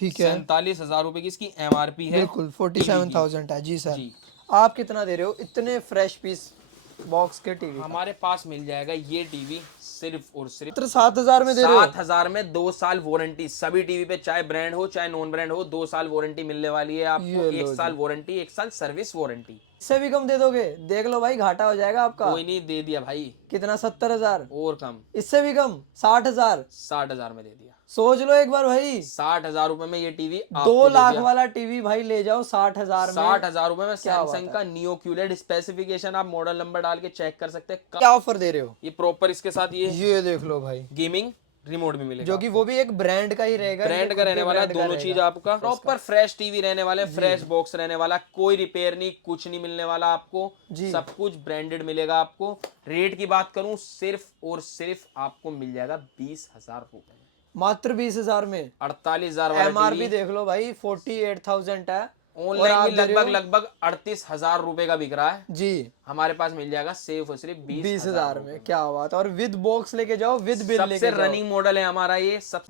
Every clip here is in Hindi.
ठीक है, 47,000 रुपए की इसकी MRP है। बिल्कुल टीवी की 47,000 है जी सर। जी। आप कितना दे रहे हो इतने फ्रेश पीस बॉक्स के टीवी का? हमारे पास मिल जाएगा ये टीवी सिर्फ और सिर्फ मात्र 7,000 में दे रहे हो? 7,000 में 2 साल वारंटी। सभी टीवी पे चाहे ब्रांड हो चाहे नॉन ब्रांड हो, 2 साल वारंटी मिलने वाली है आपको। ये एक लो साल जी, वारंटी, 1 साल सर्विस वारंटी। इससे भी कम दे दोगे? देख लो भाई, घाटा हो जाएगा आपका। कोई नहीं, दे दिया भाई। कितना, 70,000? और कम, इससे भी कम, 60,000? 60,000 में दे दिया। सोच लो एक बार भाई, 60,000 रुपए में ये टीवी 2 आपको दे लाख दिया। वाला टीवी भाई ले जाओ 60,000 में। 60,000 रुपए में क्या बात सैमसंग है, का नियो क्यूलेड स्पेसिफिकेशन, आप मॉडल नंबर डाल के चेक कर सकते हैं। क्या ऑफर दे रहे हो? ये प्रॉपर इसके साथ ये देख लो भाई, गेमिंग रिमोट भी मिलेगा जो कि वो भी एक ब्रांड का ही रहेगा, इनके ब्रांड का खुद रहने के वाला है। ब्रांड का दोनों चीज रहेगा। आपका प्रॉपर फ्रेश टीवी रहने वाले, फ्रेश बॉक्स रहने वाला, कोई रिपेयर नहीं, कुछ नहीं मिलने वाला आपको। जी, सब कुछ ब्रांडेड मिलेगा आपको। रेट की बात करूं, सिर्फ और सिर्फ आपको मिल जाएगा 20,000 रुपए में। मात्र 20,000 में। 48,000 वाला एमआरपी टीवी देख लो भाई, 48,000 है। और ऑनलाइन आप भी दे रहे लगभग हो लगभग 38,000 रुपए का बिक रहा है। जी हमारे पास मिल जाएगा सिर्फ और सिर्फ 20,000 20,000 में। क्या बात है, और विद बॉक्स लेके जाओ, विद बिल सबसे लेके जाओ। रनिंग मॉडल है हमारा ये। सब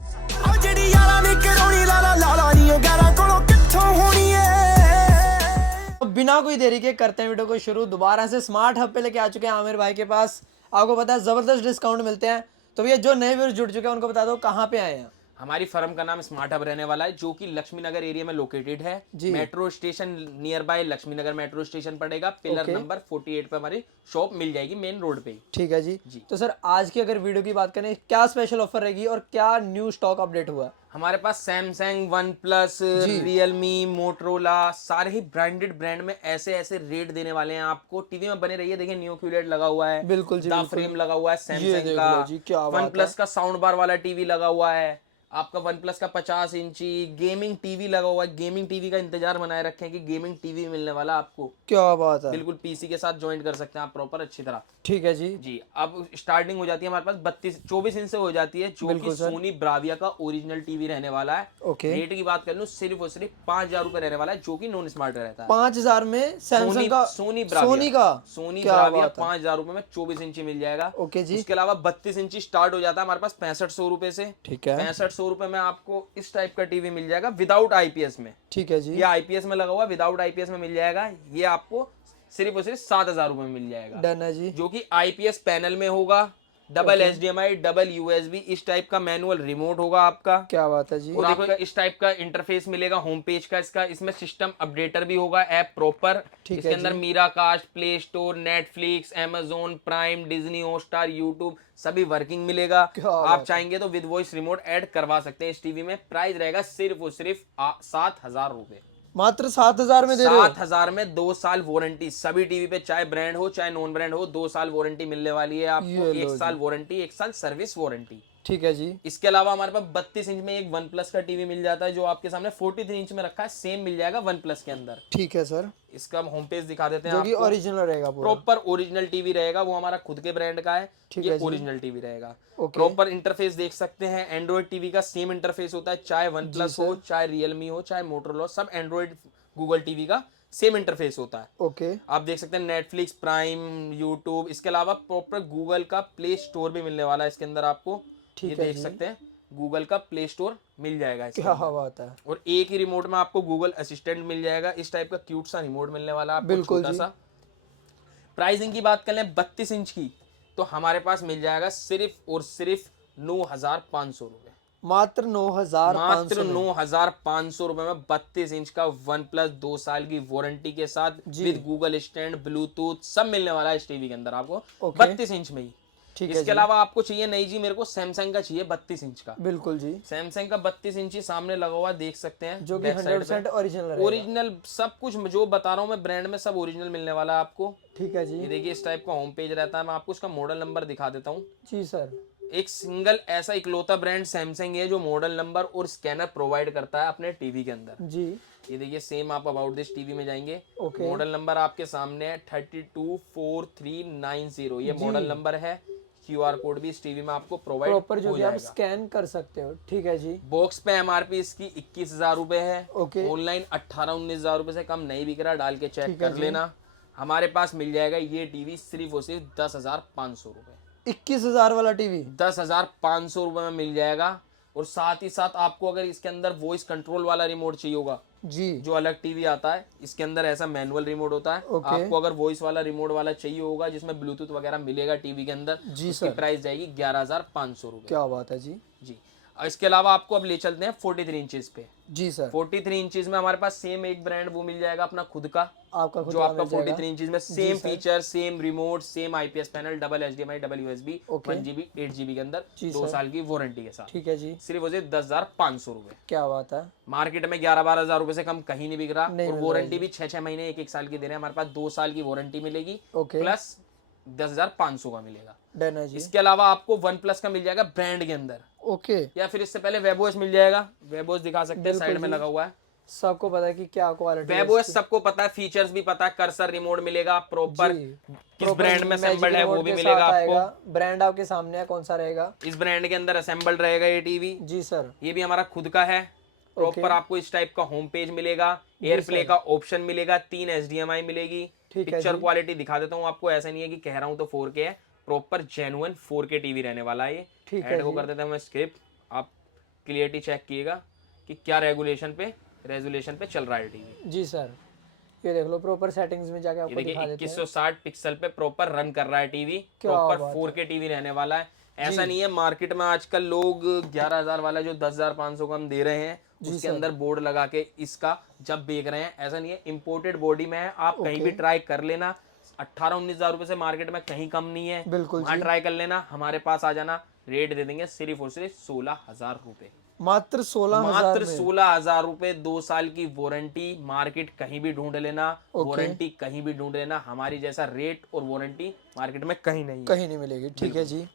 तो बिना कोई देरी के करते हैं वीडियो को शुरू। दोबारा से स्मार्ट हब पे लेके आ चुके हैं आमिर भाई के पास। आपको पता है जबरदस्त डिस्काउंट मिलते हैं। तो भैया, जो नए व्यूअर्स जुड़ चुके हैं उनको बता दो कहाँ पे आए हैं। हमारी फर्म का नाम स्मार्ट हब रहने वाला है, जो कि लक्ष्मी नगर एरिया में लोकेटेड है। जी। Metro station nearby Laxmi Nagar metro station पड़ेगा। Pillar okay. नंबर 48 पे हमारी शॉप मिल जाएगी, मेन रोड पे ही। ठीक है जी। जी। तो सर, आज की अगर वीडियो की बात करें, क्या स्पेशल ऑफर रहेगी और क्या न्यू स्टॉक अपडेट हुआ है? हमारे पास सैमसंग, वन प्लस, जी। रियलमी, मोटरोला, सारे ही ब्रांडेड ब्रांड में ऐसे ऐसे रेट देने वाले हैं आपको। टीवी में बने रहिए। देखिए, न्यू क्यूलेट लगा हुआ है, बिल्कुल जी, द बिल्कुल। फ्रेम लगा हुआ है ये सैमसंग देख का। लो जी, क्या वन बात प्लस है। का साउंड बार वाला टीवी लगा हुआ है आपका। वन प्लस का 50 इंची गेमिंग टीवी लगा हुआ है। गेमिंग टीवी का इंतजार बनाए रखे हैं कि गेमिंग टीवी मिलने वाला आपको। क्या बात है। बिल्कुल पीसी के साथ ज्वाइन कर सकते हैं आप प्रॉपर अच्छी तरह। ठीक है जी। जी, अब स्टार्टिंग हो जाती है हमारे पास 24 इंच से हो जाती है, जो कि बिल्कुल सर। सोनी ब्राविया का ओरिजिनल टीवी रहने वाला है। ओके। रेट की बात कर लूं, सिर्फ और सिर्फ 5,000 रुपए रहने वाला है, जो कि नॉन स्मार्ट रहता है। 5,000 में सैमसंग का, सोनी सोनी का? सोनी क्या ब्राविया बात है। 5,000 रुपए में 24 इंची मिल जाएगा। ओके जी। उसके अलावा 32 इंची स्टार्ट हो जाता है हमारे पास 6500 रुपए से। ठीक है। 6500 रुपए में आपको इस टाइप का टीवी मिल जाएगा विदाउट आईपीएस में। ठीक है जी। ये आईपीएस में लगा हुआ, विदाउट आईपीएस में मिल जाएगा। ये आपको सिर्फ और सिर्फ 7,000 रुपए में मिल जाएगा, डन है जी। जो कि आईपीएस पैनल में होगा। डबल एचडीएमआई, डबल यूएसबी, इस टाइप का मैनुअल रिमोट होगा आपका। क्या बात है जी। और आपको इस टाइप का इंटरफेस मिलेगा होम पेज का इसका। इसमें सिस्टम अपडेटर भी होगा, ऐप प्रॉपर। इसके अंदर Miracast, play store, Netflix, Amazon Prime, Disney Hotstar, YouTube सभी वर्किंग मिलेगा। आप चाहेंगे तो विद वॉइस रिमोट ऐड करवा सकते हैं इस टीवी में। प्राइस रहेगा सिर्फ और सिर्फ 7,000 रुपए। मात्र 7,000 में दे रहे हो? 7,000 में 2 साल वारंटी। सभी टीवी पे चाहे ब्रांड हो चाहे नॉन ब्रांड हो, 2 साल वारंटी मिलने वाली है आपको। ये लो 1 साल वारंटी, 1 साल सर्विस वारंटी। ठीक है जी। इसके अलावा हमारे पास 32 इंच में एक वन प्लस का टीवी मिल जाता है, जो आपके सामने 43 इंच में रखा है। सेम मिल जाएगा वन प्लस के अंदर। ठीक है सर। इसका होम पेज दिखा देते हैं जो कि आपको। ओरिजिनल रहेगा पूरा। प्रॉपर ओरिजिनल टीवी रहेगा, वो हमारा खुद के ब्रांड का है। ठीक ये है जी। ओरिजिनल टीवी रहेगा। ओके। प्रॉपर इंटरफेस देख सकते हैं। एंड्रॉइड टीवी का सेम इंटरफेस होता है, चाहे वन प्लस हो, चाहे रियलमी हो, चाहे मोटरोला, सब एंड्रॉइड गूगल टीवी का सेम इंटरफेस होता है। ओके। आप देख सकते हैं नेटफ्लिक्स, प्राइम, यूट्यूब। इसके अलावा प्रॉपर गूगल का प्ले स्टोर भी मिलने वाला है इसके अंदर आपको। ये देख सकते हैं, गूगल का प्ले स्टोर मिल जाएगा इसके क्या अंदर। बात है। और एक ही रिमोट में आपको गूगल असिस्टेंट मिल जाएगा। इस टाइप का क्यूट सा रिमोट मिलने वाला है आपको, बिल्कुल छोटा जी। सा। प्राइसिंग की बात करें 32 इंच की, तो हमारे पास मिल जाएगा सिर्फ और सिर्फ 9,500 रुपए। मात्र 9,500 मात्र में। 9,500 रुपए में 32 इंच का वन प्लस 2 साल की वारंटी के साथ विद गूगल स्टैंड, ब्लूटूथ सब मिलने वाला है इस टीवी के अंदर आपको। 32 इंच में ही। ठीक है इसके जी। अलावा आपको चाहिए नहीं जी, मेरे को सैमसंग का चाहिए 32 इंच का। बिल्कुल जी। सैमसंग का 32 इंची सामने लगा हुआ देख सकते हैं, जो कि 100% ओरिजिनल रहेगा। ओरिजिनल सब कुछ जो बता रहा हूँ मैं ब्रांड में, सब ओरिजिनल मिलने वाला है आपको। ठीक है जी। ये देखिए, इस टाइप का होम पेज रहता है। मैं आपको उसका मॉडल नंबर दिखा देता हूँ। जी सर। एक सिंगल ऐसा इकलौता ब्रांड सैमसंग है जो मॉडल नंबर और स्कैनर प्रोवाइड करता है अपने टीवी के अंदर। जी। ये देखिए, सेम आप अबाउट दिस टीवी में जाएंगे, ओके। मॉडल नंबर आपके सामने है 324390। ये मॉडल नंबर है। क्यूआर कोड भी इस टीवी में आपको प्रोवाइड प्रॉपर जो हो कि आप जाएगा। स्कैन कर सकते हो। ठीक है जी। बॉक्स पे एमआरपी इसकी 21,000 है। ओके। ऑनलाइन 18-19,000 रुपए से कम नहीं बिक रहा, डाल के चेक ठीक है कर जी। लेना। हमारे पास मिल जाएगा ये टीवी सिर्फ और सिर्फ 10,500 रुपए। 21,000 वाला टीवी 10,500 रुपए में मिल जाएगा। और साथ ही साथ आपको अगर इसके अंदर वॉइस कंट्रोल वाला रिमोट चाहिए होगा, जी जो अलग टीवी आता है, इसके अंदर ऐसा मैनुअल रिमोट होता है। ओके। आपको अगर वॉइस वाला रिमोट वाला चाहिए होगा जिसमें ब्लूटूथ वगैरह मिलेगा टीवी के अंदर, जी उसकी सर। प्राइस जाएगी 11,500 रुपये। क्या बात है जी। जी। और इसके अलावा आपको अब ले चलते हैं 43 इंचेस पे। जी सर। 43 इंचेस में हमारे पास सेम एक ब्रांड वो मिल जाएगा अपना खुद का, आपका खुद जो का आपका मिल जाएगा। 43 इंचेस में जी same sir. Feature, same remote, same IPS panel, double HDMI, double USB, okay. 1GB 8GB के अंदर, जी 2 सर। साल की वारंटी के साथ। ठीक है जी। सिर्फ उसे 10,500 रुपये। क्या बात है। मार्केट में 11-12 हज़ार रुपए से कम कहीं नहीं बिक रहा। नहीं और मिल रहा है वारंटी जी। भी 6-6 महीने 1-1 साल की दे रहे हैं हमारे पास। 2 साल की वारंटी मिलेगी, ओके। प्लस 10,500 का मिलेगा। डन है जी। इसके अलावा आपको वन प्लस का मिल जाएगा ब्रांड के अंदर, ओके। या फिर इससे पहले वेबओएस मिल जाएगा। वेबओएस दिखा सकते हैं, बिल्कुल साइड में जी। लगा हुआ है। सबको पता है कि क्या क्वालिटी है वेबओएस इसकी। सबको पता है, फीचर्स भी पता है, कर्सर रिमोट मिलेगा प्रॉपर, जी। किस प्रॉपर ब्रांड में मैजिक असेंबल्ड है वो रिमोट भी के मिलेगा साथ आपको। आएगा। ब्रांड आपके सामने है, कौन सा रहेगा। इस ब्रांड के अंदर असेंबल्ड रहेगा ये टीवी। जी सर। ये भी हमारा खुद का है। प्रॉपर आपको इस टाइप का होम पेज मिलेगा, एयर प्ले का ऑप्शन मिलेगा, 3 HDMI मिलेगी। ठीक है पिक्चर जी। क्वालिटी दिखा देता हूँ आपको, ऐसा नहीं है कि कह रहा हूँ तो 4K है, प्रॉपर जेन्युइन 4K टीवी रहने वाला है ये। ठीक है ऐड को जी। कर देता हूँ मैं स्किप। आप क्लियरिटी चेक किएगा कि क्या रेजुलेशन पे चल रहा है टीवी। जी सर। ये देख लो प्रॉपर सेटिंग्स में जाके ये आपको देखिए दिखा देते हैं। 2160 पिक्सल पे प्रॉपर रन कर रहा है टीवी। क्या प्रॉपर बात 4K टीवी रहने वाला है। ऐसा जी। नहीं है मार्केट में आजकल लोग 11,000 वाला जो 10,500 का हम दे रहे हैं जी उसके सर। अंदर बोर्ड लगा के इसका जब बेच रहे हैं, ऐसा नहीं है। इंपोर्टेड बॉडी में है, आप कहीं ओके। भी ट्राई कर लेना। 18-19 हज़ार रुपए से मार्केट में कहीं कम नहीं है, बिल्कुल वहां जी। ट्राई कर लेना। हमारे पास आ जाना, रेट दे देंगे सिर्फ और सिर्फ 16,000 रुपए। मात्र 16,000 मात्र में। 16,000 रुपए, 2 साल की वारंटी। मार्केट कहीं भी ढूंढ लेना, ओके। वारंटी कहीं भी ढूंढ लेना, हमारी जैसा रेट और वारंटी मार्केट में कहीं नहीं है। कहीं नहीं मिलेगी। ठीक है जी।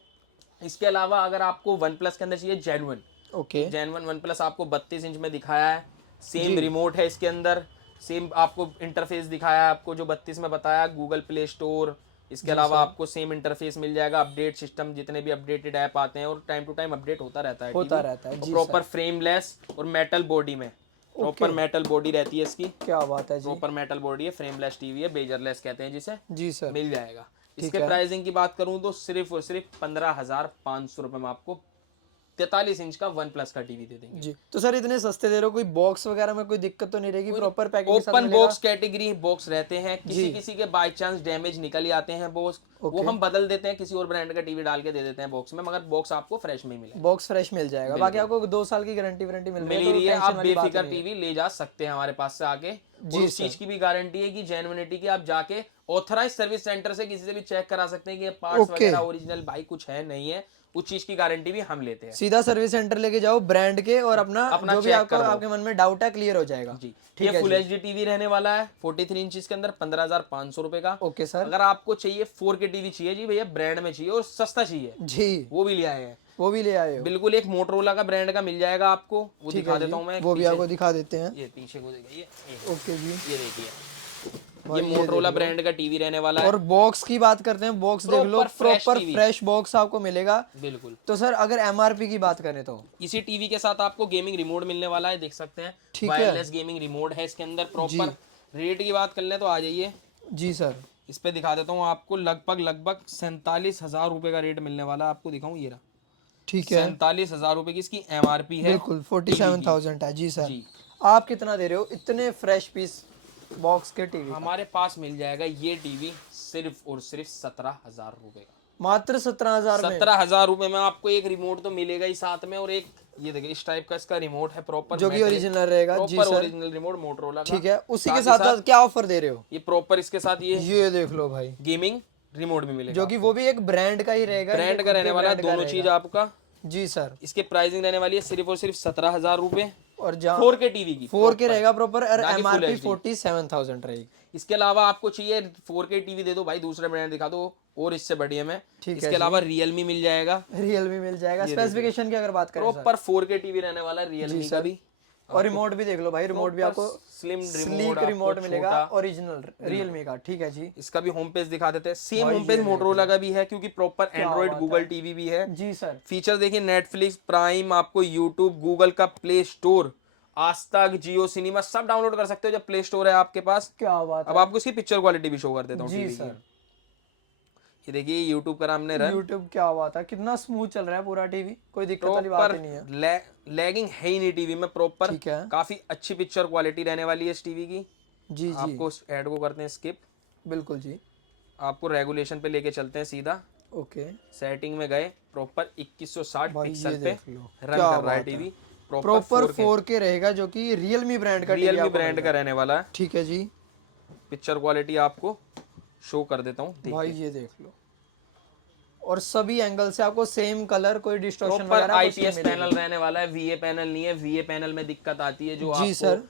इसके अलावा अगर आपको वन प्लस के अंदर चाहिए genuine, okay. Genuine one plus आपको 32 इंच में दिखाया है। सेम जी। रिमोट है इसके अंदर, सेम आपको इंटरफेस दिखाया है, आपको जो 32 में बताया, गूगल प्ले स्टोर। इसके अलावा आपको सेम इंटरफेस मिल जाएगा, अपडेट सिस्टम, जितने भी अपडेटेड ऐप आते हैं और टाइम टू टाइम अपडेट होता रहता है। होता रहता है जी प्रॉपर फ्रेमलेस और मेटल बॉडी में, प्रॉपर मेटल बॉडी रहती है इसकी। क्या बात है जी। प्रॉपर मेटल बॉडी है, फ्रेमलेस टीवी है, बेजरलेस कहते हैं जिसे। जी सर। मिल जाएगा। ठीक इसके है। प्राइसिंग की बात करूं तो सिर्फ और सिर्फ 15,500 रुपए में आपको 43 इंच का वन प्लस का टीवी दे देंगे। जी तो सर इतने सस्ते दे रहे हो, कोई बॉक्स वगैरह में कोई दिक्कत तो नहीं रहेगी। प्रॉपर पैकिंग के साथ ओपन मिलेगा। बॉक्स कैटेगरी बॉक्स रहते हैं, किसी किसी के बाय चांस डैमेज निकल ही आते हैं बॉक्स, वो हम बदल देते हैं, किसी और ब्रांड का टीवी डाल के दे देते हैं बॉक्स में, मगर बॉक्स आपको फ्रेश में मिलेगा। बॉक्स फ्रेश मिल जाएगा। बाकी आपको 2 साल की गारंटी वारंटी मिल मिल रही है, आप बेफिक्र टीवी ले जा सकते हैं हमारे पास से आके। और उस चीज की भी गारंटी है कि जेन्युइनिटी की, आप जाके ऑथराइज सर्विस सेंटर से किसी से भी चेक करा सकते हैं कि ये पार्ट्स वगैरह ओरिजिनल भाई कुछ है नहीं है, उस चीज की गारंटी भी हम लेते हैं। सीधा सर्विस सेंटर लेके जाओ ब्रांड के और अपना जो भी आपको आपके मन में डाउट है क्लियर हो जाएगा। जी। ये फुल एचडी टीवी रहने वाला है 43 इंच के अंदर, 15,500 रुपए का। Okay sir. अगर आपको चाहिए 4K टीवी चाहिए जी भैया, ब्रांड में चाहिए और सस्ता चाहिए जी, वो भी ले आए हैं। वो भी ले आए हो। बिल्कुल, एक मोटरोला का ब्रांड का मिल जाएगा आपको, वो दिखा देता हूँ मैं। वो भी आपको दिखा देते हैं। ये पीछे को देखिए, ओके जी। ये देखिए, ये मोटरोला ब्रांड का टीवी रहने वाला है। और बॉक्स की बात करते हैं, बॉक्स देख लो, प्रॉपर फ्रेश बॉक्स आपको मिलेगा। बिल्कुल। तो सर अगर एमआरपी की बात करें तो इसी टीवी के साथ आपको गेमिंग रिमोट मिलने वाला है, देख सकते हैं। वायरलेस गेमिंग रिमोट है इसके अंदर प्रॉपर। रेट की बात कर ले तो आ जाइए जी सर, इस पे दिखा देता हूँ आपको। लगभग 47,000 रुपए का रेट मिलने वाला है आपको, दिखाऊं ये रहा। ठीक है, 47,000 रुपए की इसकी एमआरपी है। बिल्कुल 47,000 है जी सर। आप कितना दे रहे हो इतने फ्रेश पीस बॉक्स के टीवी? हमारे पास मिल जाएगा ये टीवी सिर्फ और सिर्फ 17,000 रुपए का। मात्र 17,000 में? 17,000 रुपए में आपको एक रिमोट तो मिलेगा ही साथ में, और एक ये देखिए इस टाइप का इसका रिमोट है प्रॉपर, जो कि ओरिजिनल रहेगा जी सर। ओरिजिनल रिमोट मोटरोला का। ठीक है, उसी के साथ क्या ऑफर दे रहे हो? ये प्रॉपर इसके साथ ये देख लो भाई, गेमिंग रिमोट भी मिलेगा, जो कि वो भी एक ब्रांड का ही रहेगा, ब्रांड का रहने वाला है, दोनों चीज आपका जी सर। इसके प्राइसिंग रहने वाली है सिर्फ और सिर्फ 17,000 रुपए। और जहाँ 4K टीवी की 4K रहेगा प्रॉपर, और ना कि full एमआरपी HD। 47,000 रहेगी। इसके अलावा आपको चाहिए 4K टीवी दे दो भाई, दूसरे ब्रांड दिखा दो और इससे बढ़िया में। इसके अलावा रियलमी मिल जाएगा, रियलमी मिल जाएगा। स्पेसिफिकेशन की अगर बात करें प्रॉपर 4K टीवी रहने वाला है रियलमी का भी। और रिमोट भी देख लो भाई, रिमोट भी आपको स्लिम स्लीक रिमोट मिलेगा, ओरिजिनल रियलमी का। ठीक है जी। इसका भी होम पेज दिखा देते हैं, सेम होम पेज मोटरोला का भी है, क्योंकि प्रॉपर एंड्रॉइड गूगल टीवी भी है जी सर। फीचर देखिए, नेटफ्लिक्स, प्राइम, आपको यूट्यूब, गूगल का प्ले स्टोर, आज तक, जियो सिनेमा सब डाउनलोड कर सकते हो जब प्ले स्टोर है आपके पास। क्या बात है। अब आपको इसकी पिक्चर क्वालिटी भी शो कर देता हूँ जी सर। ये देखिए यूट्यूब करा हमने रन। यूट्यूब, क्या बात है, कितना स्मूथ चल रहा है पूरा टीवी, कोई दिक्कत वाली बात ही नहीं है। प्रॉपर लैगिंग है ही नहीं टीवी में, प्रॉपर ठीक है काफी अच्छी पिक्चर क्वालिटी रहने वाली है इस टीवी की। जी जी, आपको उस ऐड को करते हैं स्किप, बिल्कुल जी। आपको रेगुलेशन पे लेके चलते हैं सीधा। ओके सेटिंग में गए, प्रॉपर 2160 भाई, पिक्सल ये पे देख लो रन क्या कर रहा है बात है। टीवी। प्रॉपर 4K रहेगा, जो कि रियलमी ब्रांड का टीवी रियलमी आपको ब्रांड मिल का रहा है। रहने वाला है। ठीक है जी पिक्चर क्वालिटी आपको शो कर देता हूँ, भाई, देखिए ये देख लो, और सभी एंगल से आपको सेम कलर, कोई डिस्टॉर्शन प्रॉपर वगैरह कुछ नहीं आईपीएस पैनल मिलेगी। रहने वाला है। वीए पैनल नहीं है, वीए पैनल में दिक्कत आती है जो जी आपको सर,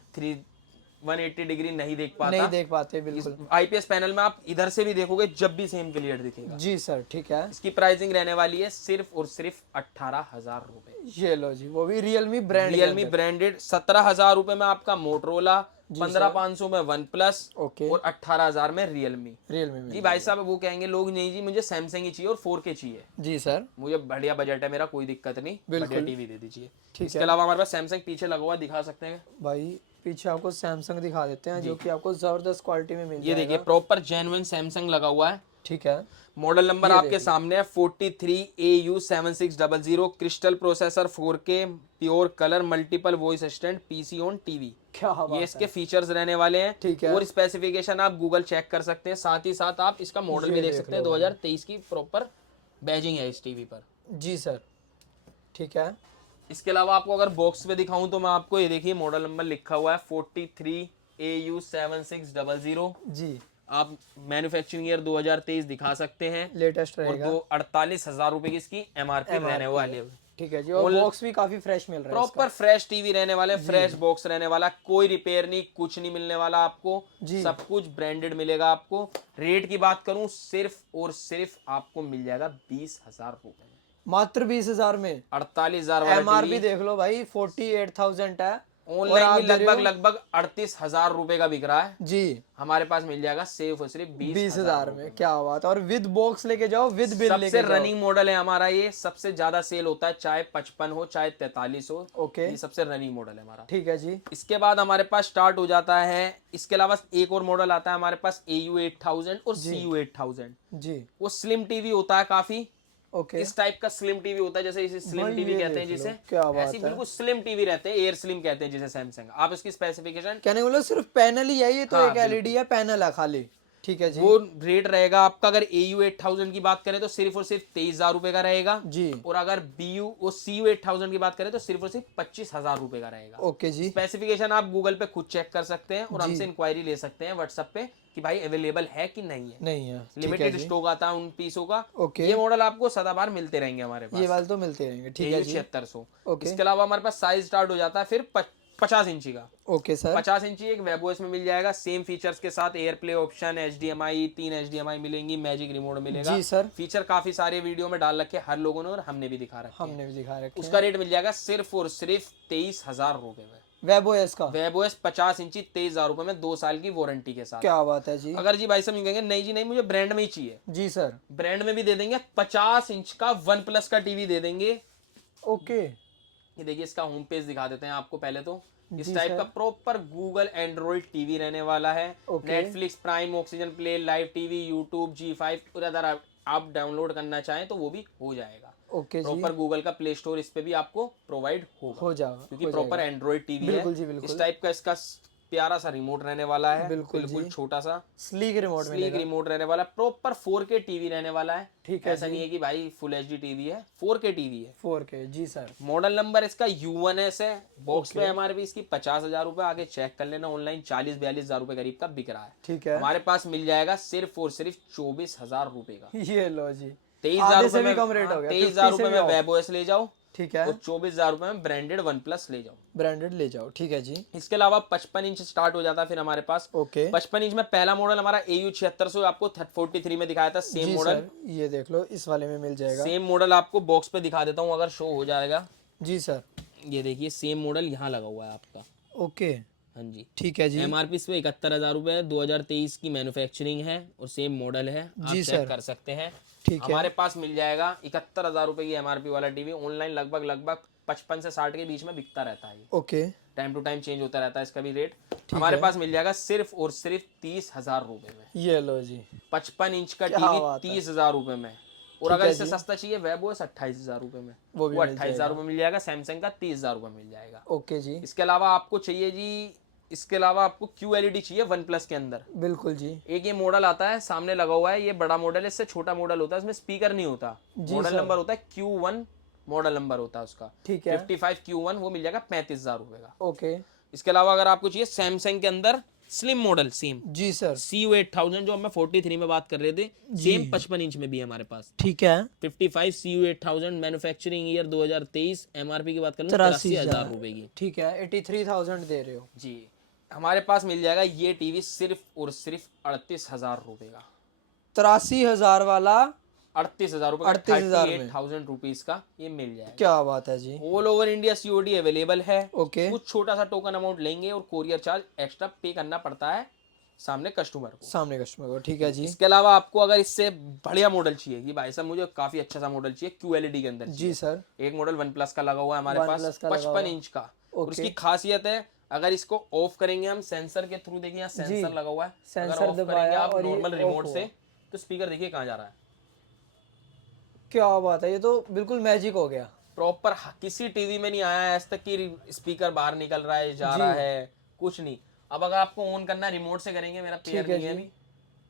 180 डिग्री नहीं देख नहीं पाता। देख पाते इस बिल्कुल। आईपीएस पैनल में आप इधर से भी देखोगे जब भी सेम क्लियर दिखेगा। जी सर, ठीक है। इसकी प्राइसिंग रहने वाली है सिर्फ और सिर्फ 18,000 रुपए। ये लो जी, वो भी रियलमी ब्रांड के रियलमी अंदर। ब्रांडेड। 17,000 रुपए में आपका मोटरोला, जी 15,500 में वन प्लस ओके, और 18,000 में रियलमी। रियलमी में। जी भाई साहब, वो कहेंगे लोग नहीं जी मुझे सैमसंग ही चाहिए और 4K चाहिए। जी सर, मुझे बढ़िया बजट है मेरा, कोई दिक्कत नहीं, बढ़िया बिल्कुल। टीवी दे दीजिए। ठीक इसके है अलावा हमारे पास सैमसंग पीछे लगा हुआ दिखा सकते हैं। भाई, पीछे आपको सैमसंग दिखा देते हैं, जो कि आपको जबरदस्त क्वालिटी में मिल ये देखिए जाएगा। प्रॉपर जेन्युइन सैमसंग लगा हुआ है। ठीक है मॉडल नंबर ये आपके देख लो। सामने है 43AU7600, crystal processor, 4K pure colour, multiple voice assistant, PC on TV. क्या ये बात इसके है। फीचर्स रहने वाले हैं। ठीक है। और स्पेसिफिकेशन आप गूगल चेक कर सकते हैं, साथ ही साथ आप इसका मॉडल ये भी देख देख सकते हैं। लो 2023 की प्रॉपर बैजिंग है इस टीवी पर। जी सर, ठीक है। इसके अलावा आपको अगर बॉक्स पे दिखाऊं तो मैं आपको, ये देखिए मॉडल नंबर लिखा हुआ है 43AU7600। जी, आप मैन्युफैक्चरिंग ईयर 2023 दिखा सकते हैं। लेटेस्ट और रहेगा। 48,000 रुपए की इसकी एमआरपी रहने वाली है। ठीक है जी, और बॉक्स भी काफी फ्रेश मिल रहा है प्रॉपर फ्रेश टीवी रहने वाले, फ्रेश बॉक्स रहने वाला, कोई रिपेयर नहीं, कुछ नहीं मिलने वाला आपको। जी। सब कुछ ब्रांडेड मिलेगा आपको। रेट की बात करूं, सिर्फ और सिर्फ आपको मिल जाएगा 20,000 रुपए में। मात्र 20,000 में। 48,000 वाला एमआरपी टीवी देख लो भाई, 48,000 है। और ऑनलाइन आप भी दे रहे हो लगभग 38,000 रुपए का बिक रहा है। जी, हमारे पास मिल जाएगा सिर्फ और सिर्फ 20,000 में। क्या बात है, और विद बॉक्स लेके जाओ, विद बिल सबसे लेके जाओ। रनिंग मॉडल है हमारा ये, सबसे ज्यादा सेल होता है, चाहे 55 हो चाहे 43 हो। ओके, ये सबसे रनिंग मॉडल है हमारा। ठीक है जी। इसके बाद हमारे पास स्टार्ट हो जाता है, इसके अलावा एक और मॉडल आता है हमारे पास AU8000 और CU8000। जी, वो स्लिम टीवी होता है काफी। ओके, इस टाइप का स्लिम टीवी होता है, जैसे इसे स्लिम भाई टीवी ये कहते हैं देख लो, जिसे, क्या बात ऐसी है। बिल्कुल स्लिम टीवी रहते हैं, एयर स्लिम कहते हैं जिसे सैमसंग। आप इसकी स्पेसिफिकेशन, कहने को बोलो सिर्फ पैनल ही है ये तो, हाँ, एक एलईडी है, पैनल है खाली। ठीक है जी। वो रेट रहेगा आपका, अगर AU8000 की बात करें तो सिर्फ और सिर्फ 23,000 रुपए का रहेगा जी, और अगर CU8000 की बात करें तो सिर्फ और सिर्फ 25,000 रुपए का रहेगा। ओके जी। स्पेसिफिकेशन आप गूगल पे खुद चेक कर सकते हैं और हमसे इंक्वायरी ले सकते हैं व्हाट्सएप पे कि भाई अवेलेबल है कि नहीं है। नहीं है, ठीक है लिमिटेड जी। स्टॉक आता है उन पीसों का। ओके, ये मॉडल आपको सदाबहार मिलते रहेंगे हमारे पास, ये वाले तो मिलते रहेंगे। ठीक है जी। 7600। ओके, इसके अलावा हमारे पास साइज स्टार्ट हो जाता है फिर 50 इंची का। Okay sir. 50 इंची एक वेबओएस में मिल जाएगा, सेम फीचर्स के साथ, air play option, HDMI, 3 HDMI मिलेंगी, मैजिक रिमोट मिलेगा। जी सर, फीचर काफी सारे वीडियो में डाल रखे हर लोगों ने और हमने भी दिखा रखे हैं। हमने भी दिखा रखे उसका रेट मिल जाएगा सिर्फ और सिर्फ 23,000 रुपए में। वेबओएस का। वेबओएस 50 इंची 23,000 रुपए में 2 साल की वारंटी के साथ। क्या बात है जी। अगर जी भाई साहब कहेंगे नहीं जी नहीं मुझे ब्रांड में ही चाहिए, जी सर, ब्रांड में भी दे देंगे। 50 इंच का वन प्लस का टीवी दे देंगे। ओके, ये देखिए इसका होम पेज दिखा देते हैं आपको पहले तो। इस जी टाइप सर। का प्रॉपर गूगल एंड्रॉइड टीवी रहने वाला है। Okay. Netflix, prime, oxygen play, live TV, YouTube, G5 और अगर आप डाउनलोड करना चाहें तो वो भी हो जाएगा। ओके जी, प्रॉपर गूगल का प्ले स्टोर इस पे भी आपको प्रोवाइड होगा, हो जाएगा, क्योंकि हो प्रॉपर जाएगा। एंड्रॉइड टीवी है। बिल्कुल जी, बिल्कुल। इस टाइप का इसका प्यारा सा रिमोट रहने वाला है, बिल्कुल बिल्कुल जी। छोटा सा स्लीक रिमोट स्लीक मिलेगा। रिमोट रहने वाला। प्रॉपर 4K टीवी रहने वाला है। ठीक है ऐसा जी। नहीं है कि भाई फुल HD टीवी है, 4K टीवी है। 4K, जी सर। मॉडल नंबर इसका U1S है। बॉक्स पे एमआरपी इसकी 50,000 रुपए, आगे चेक कर लेना, ऑनलाइन 40-42,000 रुपए करीब का बिक रहा है। ठीक है, हमारे पास मिल जाएगा सिर्फ और सिर्फ 24,000 रुपए का। ये लो जी, 23,000 आधे से रुपए भी में, कम रेट हो गया। 23,000 50 से रुपए भी में off। वेबओएस ले जाओ ठीक है, और 24,000 रुपए में ब्रांडेड वन प्लस ले जाओ। ब्रांडेड ले जाओ। ठीक है जी, इसके अलावा 55 इंच स्टार्ट हो जाता है फिर हमारे पास। ओके 55 इंच में पहला मॉडल हमारा AU7600 आपको 43 में दिखाया था, सेम जी मॉडल। सर, ये देख लो, इस वाले में मिल जाएगा। सेम मॉडल आपको बॉक्स पे दिखा देता हूँ अगर शो हो जाएगा। जी सर, ये देखिए सेम मॉडल यहाँ लगा हुआ है आपका। ओके, हाँ जी, ठीक है जी। एमआरपी इस पे 71,000 रुपए है, 2023 की मैन्युफैक्चरिंग है और सेम मॉडल है, आप जी चेक सर। कर सकते हैं। ठीक है, हमारे पास मिल जाएगा 71,000 रुपए की एमआरपी वाला टीवी। ऑनलाइन लगभग 55 से 60 के बीच में बिकता रहता है ये। Okay, time to time change होता रहता है इसका भी रेट। हमारे पास मिल जाएगा सिर्फ और सिर्फ 30,000 रुपए में। ये लो जी, 55 इंच का क्या टीवी बात है। 30,000 रुपए में। और ठीक अगर है इससे जी। सस्ता चाहिए वेबोस 28,000 रुपए में, वो भी वो मिल 28,000 जाएगा। रुपए मिल जाएगा। सैमसंग का 30,000 रुपए मिल जाएगा। ओके जी, इसके अलावा आपको चाहिए जी, इसके अलावा आपको QLED चाहिए वन प्लस के अंदर। बिल्कुल जी। एक ये मॉडल आता है सामने लगा हुआ है, ये बड़ा मॉडल है, इससे छोटा मॉडल होता है, इसमें स्पीकर नहीं होता। जी मॉडल सर। नंबर होता है Q1, मॉडल नंबर होता है उसका ठीक है। 55 Q1, वो मिल जाएगा 35,000 रुपए का। ओके। इसके अलावा अगर आपको चाहिए सैमसंग के अंदर स्लिम मॉडल, सेम जी सर। CU8000 जो हम 43 में बात कर रहे थे, सेम 55 इंच में भी है हमारे पास। ठीक है। 55 CU8000, मैन्युफैक्चरिंग ईयर 2023, MRP की बात कर लूँ 83,000 83,000 रुपए की। ठीक है, 83,000 दे रहे हो। जी, हमारे पास मिल जाएगा ये टीवी सिर्फ और सिर्फ 38,000 रुपए का। 83,000 वाला 38,000 रुपए का, 38,000 में 38,000 रुपीज का ये मिल जाएगा। क्या बात है जी। All over India COD available है। ओके। कुछ छोटा सा टोकन अमाउंट लेंगे और कोरियर चार्ज एक्स्ट्रा पे करना पड़ता है सामने कस्टमर को। सामने कस्टमर को, ठीक है जी। इसके अलावा आपको अगर इससे बढ़िया मॉडल चाहिए कि भाई साहब मुझे काफी अच्छा सा मॉडल चाहिए QLED के अंदर जी चाहिए, सर। एक मॉडल वन प्लस का लगा हुआ है हमारे पास, OnePlus का लगा 55 हुआ। इंच का। और ओके। उसकी खासियत है, अगर इसको ऑफ करेंगे हम सेंसर के थ्रू, देखिए यहाँ सेंसर लगा हुआ है, अगर सेंसर ऑफ दबाया करेंगे आप और ये नॉर्मल ऑफ रिमोट हुआ। से, तो स्पीकर देखिए कहाँ जा रहा है। क्या बात है, ये तो बिल्कुल मैजिक हो गया। प्रॉपर किसी टीवी में नहीं आया है आज तक कि स्पीकर बाहर निकल रहा है, जा रहा है, कुछ नहीं। अब अगर आपको ऑन करना है रिमोट से करेंगे, मेरा पेयर नहीं है अभी,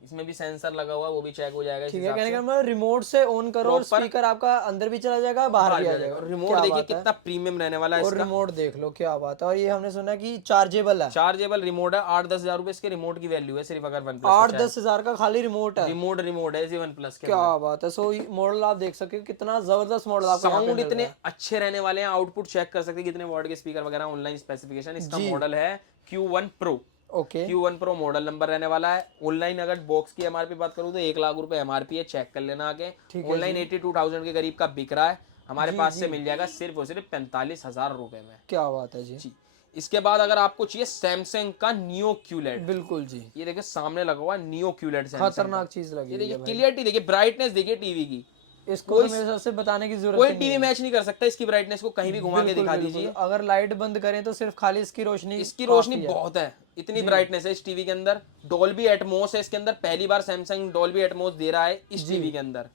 इसमें भी सेंसर लगा हुआ है, वो भी चेक हो जाएगा। ठीक है, कहने का मतलब रिमोट से ऑन करो और स्पीकर आपका अंदर भी चला जाएगा, बाहर भी आ जाएगा। रिमोट देखिए कितना प्रीमियम रहने वाला है और इसका। रिमोट देख लो, क्या बात है। और ये हमने सुना कि चार्जेबल है। चार्जेबल रिमोट है, 8-10 हजार रुपए इसके रिमोट की वैल्यू है सिर्फ, अगर वन प्लस 8-10 हजार का खाली रिमोट है। रिमोट है इसी वन प्लस के। क्या बात है। सो मॉडल आप देख सकते हो, कितना जबरदस्त मॉडल आपको यहाँ पे साउंड मिल इतने रहा है। अच्छे रहने वाले हैं, आउटपुट चेक कर सकते हैं कितने वॉट के स्पीकर वगैरह, ऑनलाइन स्पेसिफिकेशन। इसका मॉडल है Q1 Pro। Okay. Q1 Pro model number रहने वाला है। ऑनलाइन अगर बॉक्स की MRP बात करूँ तो 1 लाख रुपए MRP है, चेक कर लेना आके। ऑनलाइन 82,000 के करीब का बिक रहा है, हमारे पास से मिल जाएगा सिर्फ और सिर्फ 45,000 रुपए में। क्या बात है जी। इसके बाद अगर आपको चाहिए सैमसंग का Neo QLED, बिल्कुल जी, ये देखिए सामने लगा हुआ है Neo QLED। खतरनाक चीज लगी ये है देखिए भाई। क्लियरिटी देखिए, ब्राइटनेस देखिए टीवी की, इसको तो मेरे हिसाब से बताने की जरूरत कोई ही नहीं टीवी मैच नहीं कर सकता इसकी ब्राइटनेस को, कहीं भी घुमा के दिखा दीजिए। अगर लाइट बंद करें तो सिर्फ खाली इसकी रोशनी, इसकी रोशनी बहुत है, इतनी ब्राइटनेस है इस टीवी के अंदर। डॉल्बी एटमॉस है इसके अंदर, पहली बार सैमसंग डॉल्बी एटमॉस दे रहा है इस टीवी के अंदर।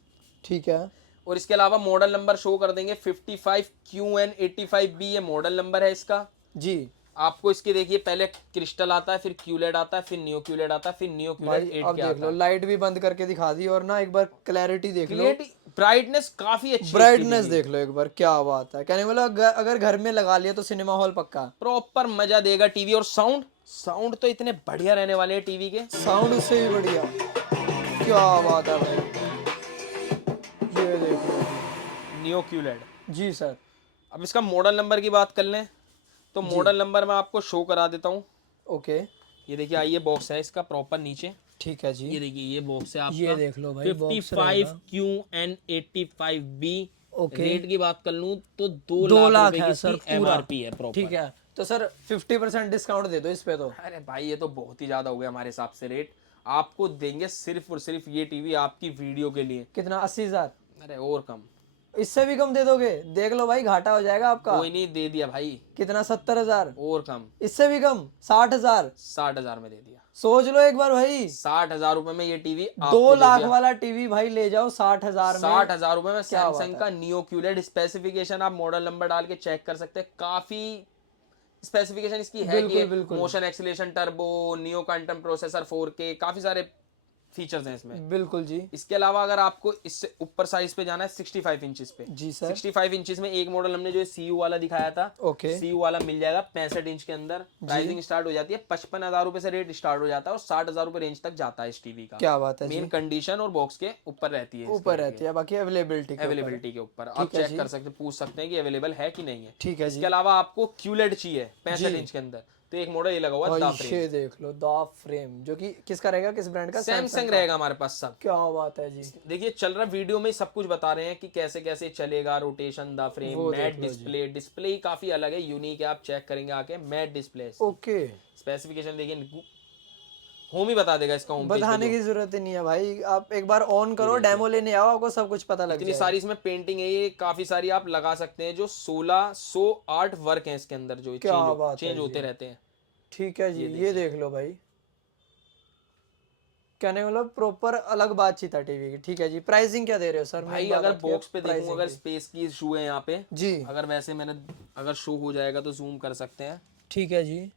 ठीक है। और इसके अलावा मॉडल नंबर शो कर देंगे 55 QN85B, ये मॉडल नंबर है इसका जी। आपको। इसके देखिए पहले क्रिस्टल आता है, फिर QLED आता है, फिर Neo QLED आता है, फिर Neo QLED 8 अब के देख आता लो, है। लाइट भी बंद करके दिखा दी और ना एक बार क्लैरिटी देख लो, क्लियरिटी, ब्राइटनेस काफी अच्छी है, ब्राइटनेस देख लो एक बार। क्या बात है, कहने वाला अगर घर में लगा लिया तो सिनेमा हॉल पक्का। प्रॉपर मजा देगा टीवी। और साउंड तो इतने बढ़िया रहने वाले हैं टीवी के, साउंड उससे भी बढ़िया। क्या बात है भाई, ये देख लो। Neo QLED। जी सर। अब इसका मॉडल नंबर की बात कर लें तो मॉडल नंबर मैं आपको शो करा देता हूँ। ओके। ये देखिए, आइए बॉक्स है इसका प्रॉपर नीचे, ठीक है जी। ये देखिए ये बॉक्स है आपका। ये देख लो भाई, 55 QN85B। ओके। रेट की बात कर लूँ तो 2 2 लाख लाख रुपए है की सर इसकी पूरा। MRP है प्रॉपर। ठीक है, तो सर 50% डिस्काउंट दे दो इस पे तो। अरे भाई ये तो बहुत ही ज्यादा हो गया हमारे हिसाब से रेट। आपको देंगे सिर्फ और सिर्फ ये टीवी आपकी वीडियो के लिए। कितना, 80,000? अरे और कम, इससे भी कम दे दोगे? देख लो भाई, घाटा हो जाएगा आपका। कोई नहीं, दे दिया भाई। कितना, 70,000? और कम, इससे भी कम, 60,000? 60,000 में दे दिया। सोच लो एक बार भाई, 60,000 रुपए में ये टीवी 2 लाख वाला टीवी भाई ले जाओ 60,000 में। 60,000 रुपए में सैमसंग का Neo QLED। स्पेसिफिकेशन आप मॉडल नंबर डाल के चेक कर सकते हैं, काफी स्पेसिफिकेशन इसकी है कि motion acceleration, turbo, neo quantum processor, 4K, काफी सारे फीचर्स हैं इसमें। बिल्कुल जी। इसके अलावा अगर आपको इससे ऊपर साइज पे जाना है 65 इंचेस पे, जी सर। 65 इंचेस में एक मॉडल हमने जो CU वाला दिखाया था, ओके। CU वाला मिल जाएगा 65 इंच के अंदर। प्राइसिंग स्टार्ट हो जाती है 55,000 रुपए से, रेट स्टार्ट हो जाता है और 60,000 रुपए रेंज तक जाता है इस टीवी का। क्या बात है मेन कंडीशन और बॉक्स के ऊपर रहती है, ऊपर रहती है, बाकी अवेलेबिलिटी के ऊपर आप चेक कर सकते, पूछ सकते हैं कि अवेलेबल है कि नहीं है। ठीक है जी। इसके अलावा आपको QLED चाहिए 65 इंच के अंदर, तो एक मॉडल ये लगा हुआ है द फ्रेम। ये देख लो, द फ्रेम, जो कि किसका रहेगा, किस ब्रांड का? सैमसंग रहेगा हमारे पास सब। क्या बात है जी। देखिए चल रहा वीडियो में सब कुछ बता रहे हैं कि कैसे कैसे चलेगा, rotation, the frame, matte display. Display काफी अलग है, यूनिक है, आप चेक करेंगे आके, मैट डिस्प्ले। ओके। स्पेसिफिकेशन देखिए, होम ही बता देगा इसका होम पेज। बताने की जरूरत ही नहीं है भाई, आप एक बार ऑन करो, डेमो लेने आओ, आपको सब कुछ पता लग इतनी जाएगा। सारी इसमें पेंटिंग है, ये काफी सारी आप लगा सकते हैं, जो 1600 आर्ट वर्क है इसके अंदर, जो क्या बात चेंज है होते जी। रहते हैं। ठीक है जी, ये ये देख लो भाई, कहने का मतलब प्रॉपर अलग बातचीत है टीवी की। ठीक है जी, प्राइसिंग क्या दे रहे हो सर? भाई मेन बात अगर आती है बॉक्स पे देखूं, प्राइसिंग अगर की। स्पेस की इशू है यहाँ पे, जी अगर वैसे मैंने, अगर शो हो जाएगा तो जूम कर सकते हैं। ठीक है जी,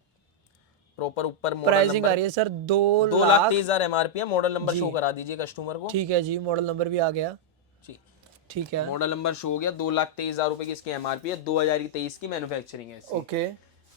प्रॉपर ऊपर मॉडल प्राइसिंग आ नंबर रही है सर 2 2 लाख लाख 30,000 MRP है। मॉडल नंबर जी। शो करा दीजिए कस्टमर को। ठीक है जी, मॉडल नंबर भी आ गया। जी, ठीक है, मॉडल नंबर शो हो गया। 2,23,000 रुपए की इसकी MRP है। 2023 की मैन्युफैक्चरिंग है इसकी। ओके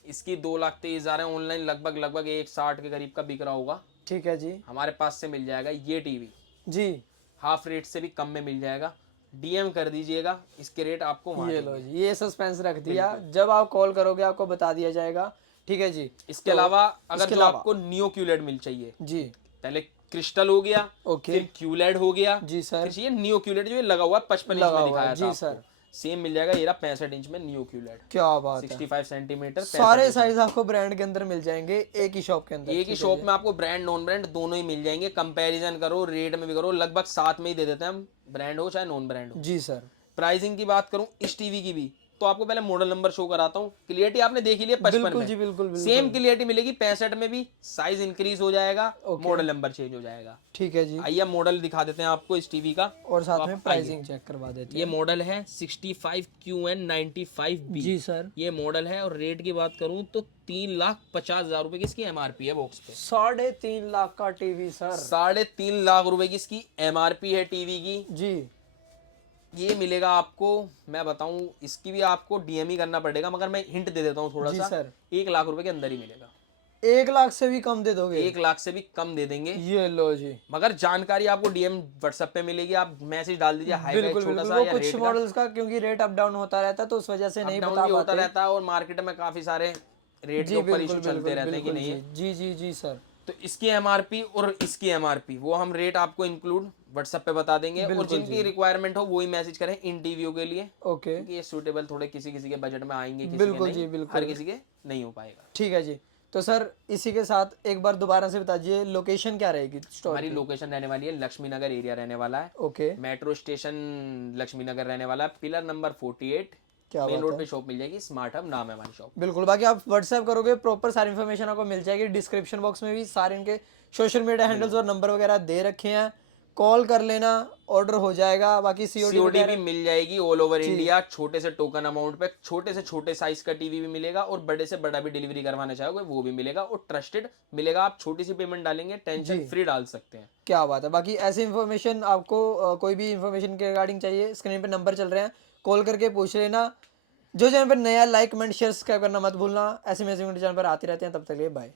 इसकी 2,23,000 है। ऑनलाइन लगभग 160 के करीब का बिक रहा होगा। ठीक है जी। हमारे पास से मिल जाएगा ये टीवी जी हाफ रेट से भी कम में मिल जाएगा। DM कर दीजिएगा, इसके रेट आपको वहाँ ये लो देंगे। जी, ये सस्पेंस रख दिया, जब आप कॉल करोगे आपको बता दिया जाएगा। ठीक है जी। इसके तो अलावा अगर इसके जो अलावा आपको नियो क्यूलेड मिल चाहिए, जी पहले क्रिस्टल हो गया, ओके फिर क्यूलेड हो गया, जी सर, फिर ये नियो क्यूलेड जो ये लगा हुआ है 55 इंच लगा में हुआ है दिखाया था जी आपको, सर। सेम मिल जाएगा। ये रहा 65 इंच में नियो क्यूलेड, क्या बात है, 65 सेंटीमीटर। सारे साइज आपको ब्रांड के अंदर मिल जाएंगे एक ही शॉप के अंदर। एक ही शॉप में आपको ब्रांड नॉन ब्रांड दोनों ही मिल जाएंगे। कंपैरिजन करो, रेट में भी करो, लगभग साथ में ही दे देते हैं हम, ब्रांड हो चाहे नॉन ब्रांड हो। जी सर, प्राइसिंग की बात करूं इस टीवी की भी, तो आपको पहले मॉडल नंबर शो कराता हूं। क्लियरिटी आपने देख ही लिया 55 बिल्कुल में, जी, बिल्कुल बिल्कुल। सेम क्लियरिटी मिलेगी 65 में भी। साइज इंक्रीज हो जाएगा, ओके। मॉडल नंबर चेंज हो जाएगा। ठीक है जी, आइए मॉडल दिखा देते हैं आपको इस टीवी का, और तो साथ आप में प्राइसिंग चेक करवा देते ये हैं। मॉडल है 65QN95B। जी सर, ये मॉडल है। और रेट की बात करूं तो 3,50,000 रुपए की इसकी MRP है बॉक्स पे। 3.5 लाख का टीवी सर। 3.5 लाख रुपए की इसकी MRP है टीवी की। जी ये मिलेगा आपको, मैं बताऊं इसकी भी आपको DM ही करना पड़ेगा, मगर मैं हिंट दे देता हूँ थोड़ा जी सा। सर, 1 लाख रुपए के अंदर ही मिलेगा। 1 लाख से भी कम दे दोगे? 1 लाख से भी कम दे देंगे। ये लो जी, मगर जानकारी आपको DM WhatsApp पे मिलेगी। आप मैसेज डाल दीजिए हाई फाई बिल्कुल छोटा बिल्कुल। सा वो या कुछ रेट का। मॉडल्स का क्योंकि रेट अप डाउन होता रहता है तो उस वजह से नहीं डाउन बता भी होता पाते। रहता है, और मार्केट में काफी सारे रेट के जी ऊपर बिल्कुल इशू चलते बिल्कुल रहते हैं कि बिल्कुल नहीं जी है। जी जी जी सर, तो इसकी MRP और इसकी MRP वो हम रेट आपको इंक्लूड WhatsApp पे बता देंगे। और बिल्कुल जिनकी जी। रिक्वायरमेंट हो वही मैसेज करें इन टीवीओ के लिए, ओके, क्योंकि ये सूटेबल थोड़े किसी किसी के बजट में आएंगे, किसी के बिल्कुल जी नहीं, बिल्कुल। हर किसी के नहीं हो पाएगा। ठीक है जी। तो सर इसी के साथ एक बार दोबारा से बता दीजिए लोकेशन क्या रहेगी स्टोर हमारी की? लोकेशन रहने वाली है लक्ष्मी नगर एरिया रहने वाला है। ओके, मेट्रो स्टेशन लक्ष्मी नगर रहने वाला है, पिलर नंबर 48, क्या मेन बात रोड है, पे शॉप मिल जाएगी। स्मार्ट हब नाम है हमारी शॉप। बिल्कुल। बाकी आप व्हाट्सएप करोगे प्रॉपर सारी इन्फॉर्मेशन आपको मिल जाएगी। डिस्क्रिप्शन बॉक्स में भी सारे इनके सोशल मीडिया हैंडल्स और नंबर वगैरह दे रखे हैं, कॉल कर लेना, ऑर्डर हो जाएगा। बाकी सीओडी COD भी वगैरह मिल जाएगी ऑल ओवर जी इंडिया। छोटे से टोकन अमाउंट पे छोटे से छोटे साइज का टीवी भी मिलेगा, और बड़े से बड़ा भी डिलीवरी करवाना चाहोगे वो भी मिलेगा, और ट्रस्टेड मिलेगा। आप छोटी सी पेमेंट डालेंगे, टेंशन फ्री डाल सकते हैं। क्या बात है। बाकी ऐसी इन्फॉर्मेशन आपको कोई भी इन्फॉर्मेशन के रिगार्डिंग चाहिए, स्क्रीन पे नंबर चल रहे हैं, कॉल करके पूछ लेना। जो चैनल पर नया, लाइक कमेंट शेयर सब्सक्राइब करना मत भूलना। ऐसे मैसेज चैनल पर आते रहते हैं। तब तक के लिए बाय।